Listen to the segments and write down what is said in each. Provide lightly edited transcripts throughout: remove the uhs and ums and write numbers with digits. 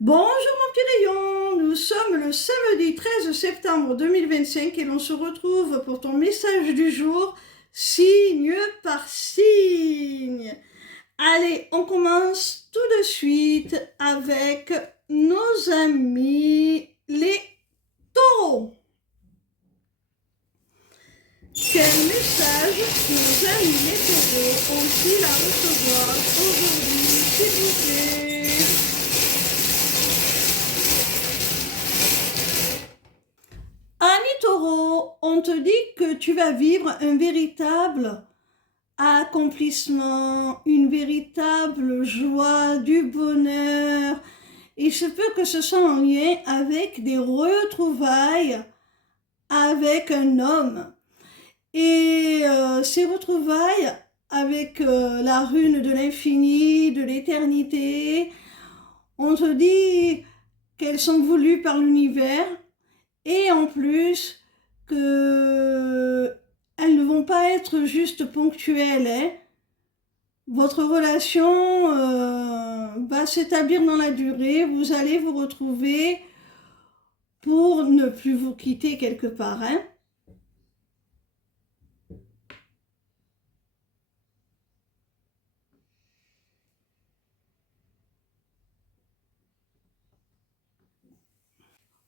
Bonjour mon petit rayon, nous sommes le samedi 13 septembre 2025 et l'on se retrouve pour ton message du jour, signe par signe. Allez, on commence tout de suite avec nos amis les taureaux. Quel message nos amis les taureaux ont-ils à recevoir aujourd'hui, s'il vous plaît? Ami Taureau, on te dit que tu vas vivre un véritable accomplissement, une véritable joie, du bonheur. Il se peut que ce soit en lien avec des retrouvailles avec un homme. Et ces retrouvailles avec la rune de l'infini, de l'éternité, on te dit qu'elles sont voulues par l'univers. Et en plus, qu'elles ne vont pas être juste ponctuelles. Hein. Votre relation va s'établir dans la durée. Vous allez vous retrouver pour ne plus vous quitter quelque part. Hein.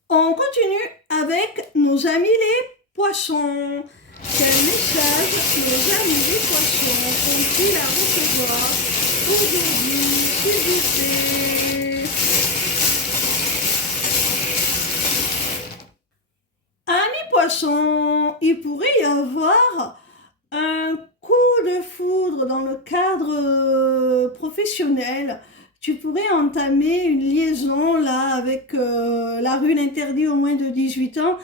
On continue avec nos amis les poissons. Quel message nos amis les poissons ont-ils à recevoir aujourd'hui, s'il vous plaît? Amis poissons, il pourrait y avoir un coup de foudre dans le cadre professionnel. Tu pourrais entamer une liaison là avec la rune interdite au moins de 18 ans.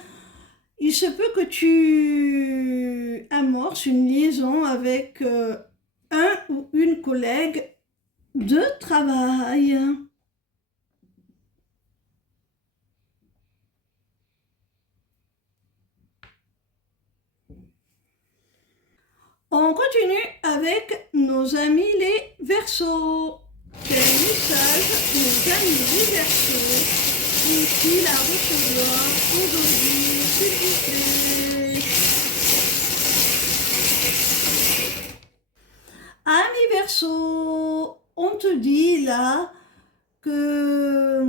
Il se peut que tu amorces une liaison avec un ou une collègue de travail. On continue avec nos amis les Verseaux. Quel message nos amis les Verseaux ont-ils à recevoir aujourd'hui, s'il vous plaît? Amis Verseaux, on te dit là que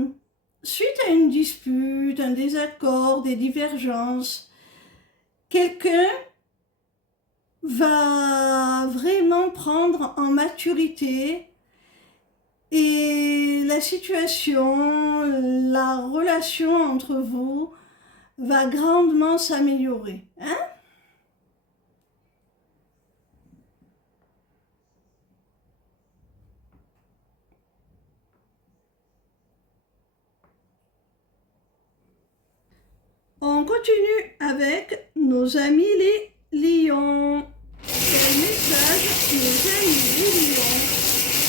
suite à une dispute, un désaccord, des divergences, quelqu'un va vraiment prendre en maturité et la situation, la relation entre vous va grandement s'améliorer. Hein? On continue avec nos amis les lions. Quel message nos amis les lions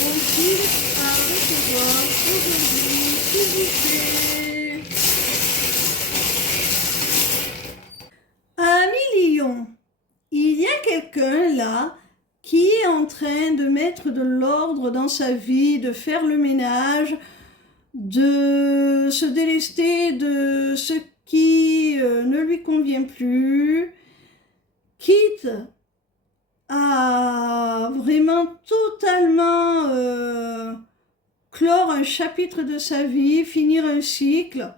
ont-ils à recevoir aujourd'hui, s'il vous plaît? Amis lions, il y a quelqu'un là qui est en train de mettre de l'ordre dans sa vie, de faire le ménage, de se délester de ce qui ne lui convient plus, quitte à vraiment totalement clore un chapitre de sa vie, finir un cycle,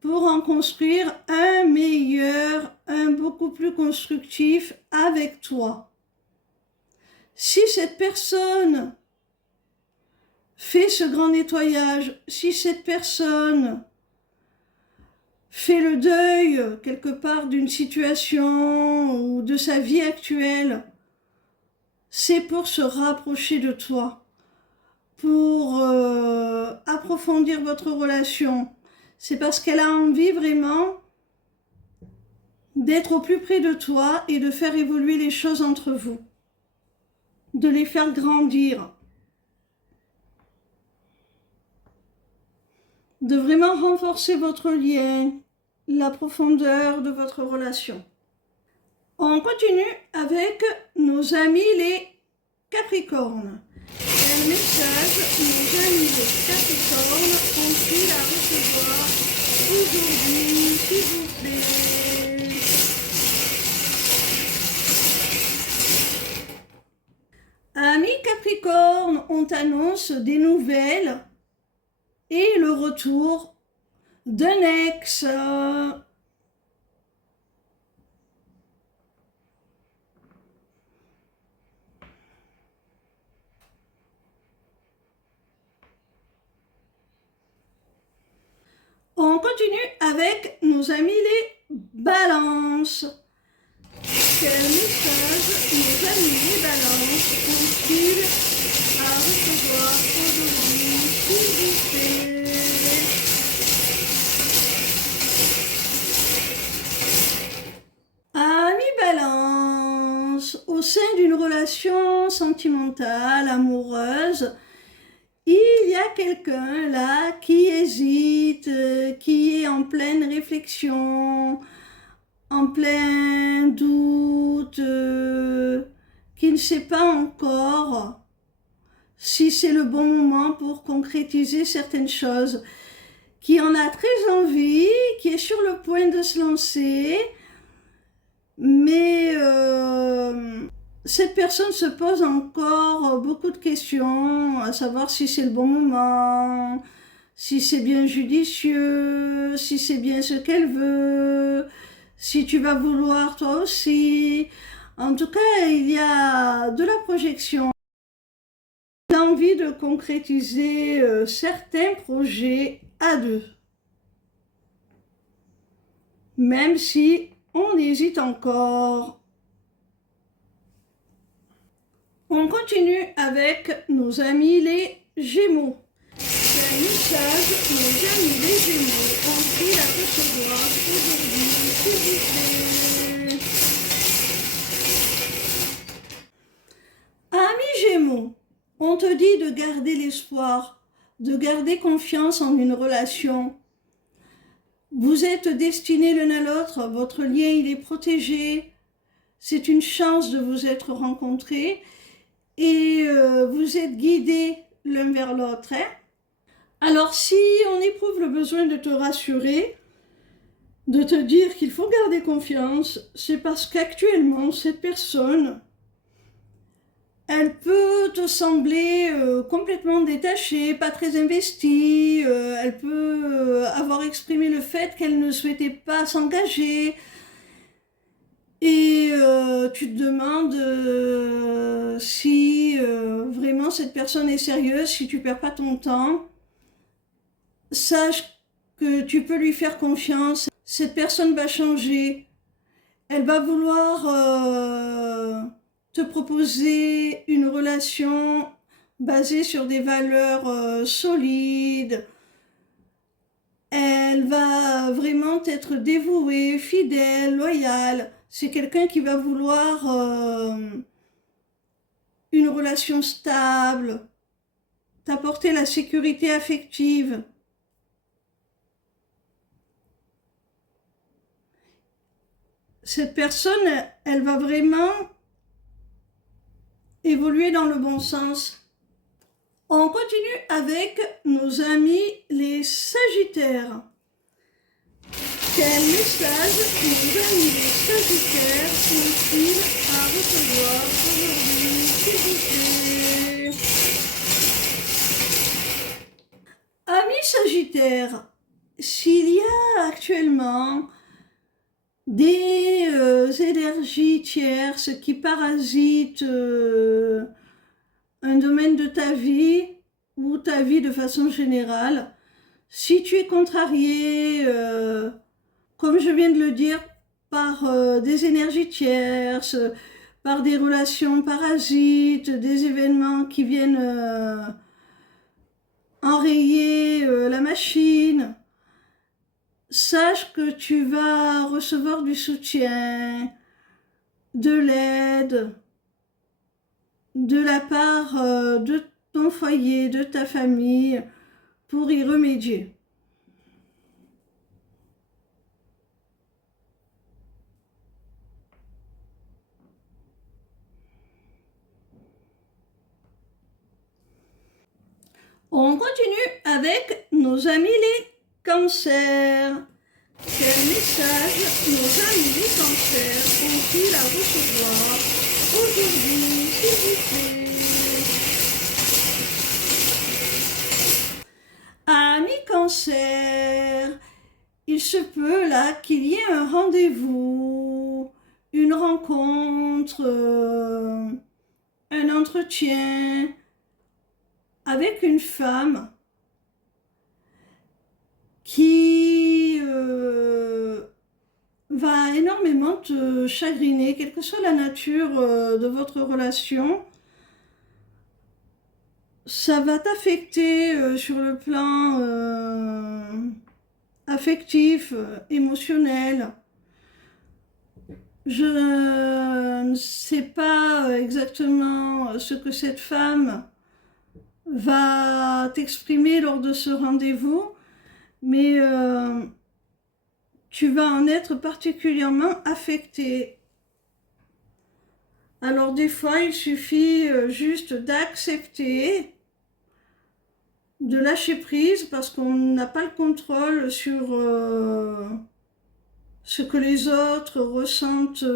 pour en construire un meilleur, un beaucoup plus constructif avec toi. Si cette personne fait ce grand nettoyage, si cette personne fait le deuil quelque part d'une situation ou de sa vie actuelle, c'est pour se rapprocher de toi, pour approfondir votre relation. C'est parce qu'elle a envie vraiment d'être au plus près de toi et de faire évoluer les choses entre vous, de les faire grandir, de vraiment renforcer votre lien, la profondeur de votre relation. On continue avec nos amis les Capricornes. Quel message nos amis les Capricornes ont-ils aujourd'hui, s'il vous plaît. Amis Capricorne, on t'annonce des nouvelles et le retour d'un ex. On continue avec nos amis les balances. Quel message nos amis les balances ont-ils à recevoir aujourd'hui, s'il vous plaît? Amis balance, au sein d'une relation sentimentale, amoureuse, il y a quelqu'un là qui hésite, qui est en pleine réflexion, en plein doute, qui ne sait pas encore si c'est le bon moment pour concrétiser certaines choses, qui en a très envie, qui est sur le point de se lancer, mais cette personne se pose encore beaucoup de questions, à savoir si c'est le bon moment, si c'est bien judicieux, si c'est bien ce qu'elle veut, si tu vas vouloir toi aussi. En tout cas, il y a de la projection. Elle a envie de concrétiser certains projets à deux. Même si on hésite encore. On continue avec nos amis les Gémeaux. Quel message nos amis les Gémeaux ont-ils à recevoir aujourd'hui, s'il vous plaît? Amis Gémeaux, on te dit de garder l'espoir, de garder confiance en une relation. Vous êtes destinés l'un à l'autre, votre lien il est protégé, c'est une chance de vous être rencontrés et vous êtes guidés l'un vers l'autre. Alors si on éprouve le besoin de te rassurer, de te dire qu'il faut garder confiance, c'est parce qu'actuellement cette personne, elle peut te sembler complètement détachée, pas très investie, elle peut avoir exprimé le fait qu'elle ne souhaitait pas s'engager. Et tu te demandes si vraiment cette personne est sérieuse, si tu perds pas ton temps. Sache que tu peux lui faire confiance. Cette personne va changer. Elle va vouloir te proposer une relation basée sur des valeurs solides. Elle va vraiment être dévouée, fidèle, loyale. C'est quelqu'un qui va vouloir une relation stable, t'apporter la sécurité affective. Cette personne, elle va vraiment évoluer dans le bon sens. On continue avec nos amis les Sagittaires. Quel message nos amis les Sagittaires ont-ils à recevoir aujourd'hui, s'il vous plaît? Amis Sagittaires, s'il y a actuellement des énergies tierces qui parasitent un domaine de ta vie ou ta vie de façon générale, si tu es contrarié, comme je viens de le dire, par des énergies tierces, par des relations parasites, des événements qui viennent enrayer la machine, sache que tu vas recevoir du soutien, de l'aide, de la part de ton foyer, de ta famille, pour y remédier. On continue avec nos amis les Cancer. Quel message nos amis les cancers ont-ils à recevoir aujourd'hui, s'il vous plaît? Amis cancer, il se peut là qu'il y ait un rendez-vous, une rencontre, un entretien avec une femme qui va énormément te chagriner, quelle que soit la nature de votre relation. Ça va t'affecter sur le plan affectif, émotionnel. Je ne sais pas exactement ce que cette femme va t'exprimer lors de ce rendez-vous, mais tu vas en être particulièrement affecté. Alors des fois, il suffit juste d'accepter, de lâcher prise, parce qu'on n'a pas le contrôle sur ce que les autres ressentent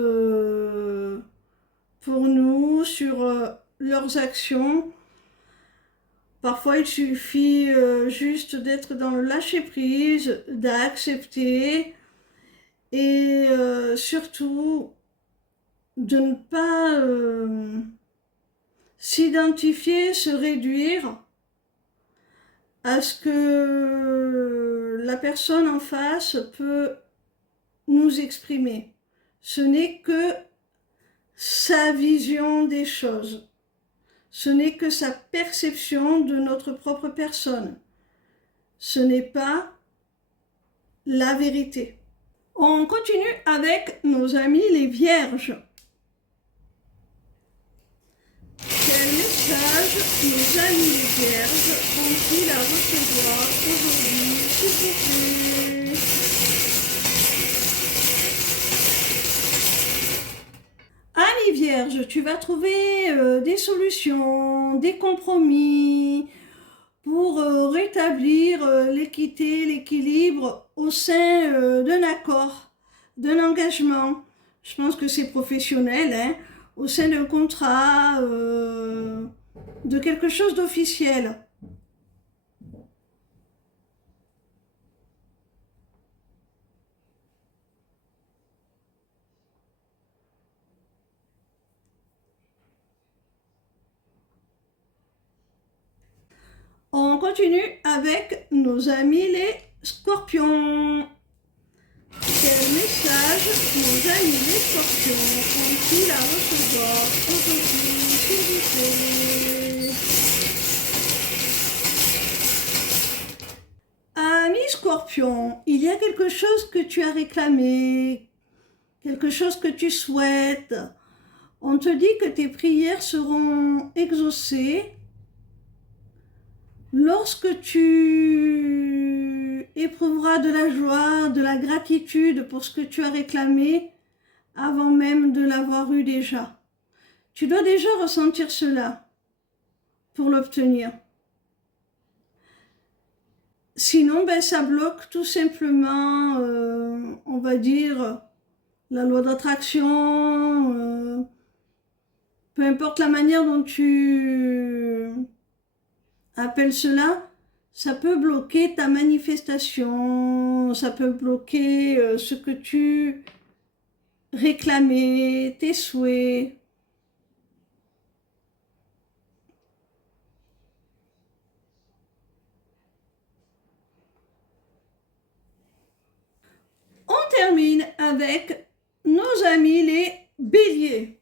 pour nous, sur leurs actions. Parfois, il suffit juste d'être dans le lâcher-prise, d'accepter et surtout de ne pas s'identifier, se réduire à ce que la personne en face peut nous exprimer. Ce n'est que sa vision des choses. Ce n'est que sa perception de notre propre personne. Ce n'est pas la vérité. On continue avec nos amis les vierges. Quel message nos amis les vierges ont-ils à recevoir aujourd'hui, s'il vous plaît? Amis vierges, tu vas trouver des solutions, des compromis pour rétablir l'équité, l'équilibre au sein d'un accord, d'un engagement. Je pense que c'est professionnel, hein, au sein d'un contrat, de quelque chose d'officiel. On continue avec nos amis les scorpions. Quel message nos amis les scorpions ont-ils à recevoir aujourd'hui, s'il vous plaît? Amis scorpions, il y a quelque chose que tu as réclamé, quelque chose que tu souhaites. On te dit que tes prières seront exaucées lorsque tu éprouveras de la joie, de la gratitude pour ce que tu as réclamé avant même de l'avoir eu déjà. Tu dois déjà ressentir cela pour l'obtenir. Sinon, ça bloque tout simplement, on va dire, la loi d'attraction, peu importe la manière dont tu appelles cela, ça peut bloquer ta manifestation, ça peut bloquer ce que tu réclamais, tes souhaits. On termine avec nos amis les béliers.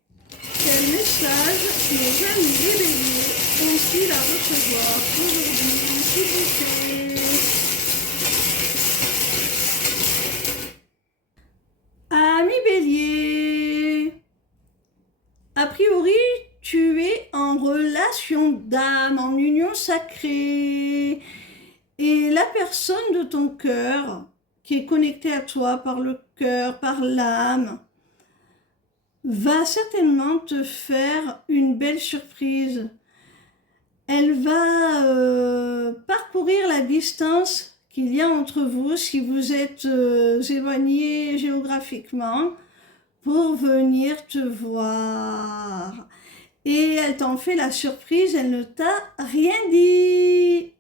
Quel message nos amis les béliers ont-ils à recevoir aujourd'hui, s'il vous plaît? Amis béliers, a priori, tu es en relation d'âme, en union sacrée, et la personne de ton cœur, qui est connectée à toi par le cœur, par l'âme, va certainement te faire une belle surprise. Elle va parcourir la distance qu'il y a entre vous si vous êtes éloignés géographiquement pour venir te voir. Et elle t'en fait la surprise, elle ne t'a rien dit.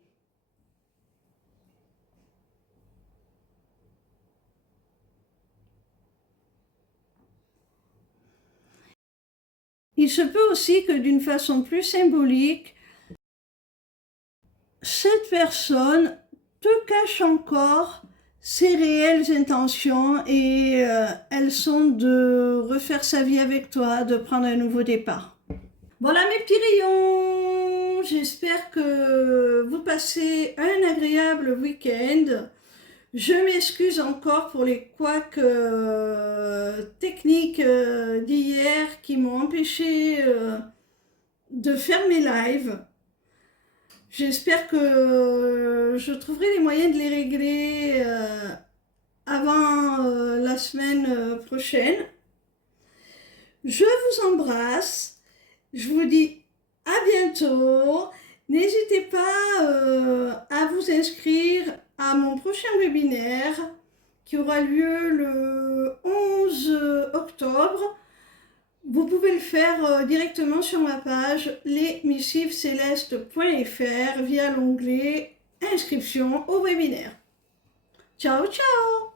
Il se peut aussi que d'une façon plus symbolique, cette personne te cache encore ses réelles intentions et elles sont de refaire sa vie avec toi, de prendre un nouveau départ. Voilà mes petits rayons, j'espère que vous passez un agréable week-end. Je m'excuse encore pour les couacs techniques d'hier qui m'ont empêché de faire mes lives. J'espère que je trouverai les moyens de les régler avant la semaine prochaine. Je vous embrasse. Je vous dis à bientôt. N'hésitez pas à vous inscrire à mon prochain webinaire qui aura lieu le 11 octobre. Vous pouvez le faire directement sur ma page lesmissivescelestes.fr via l'onglet inscription au webinaire. Ciao, ciao!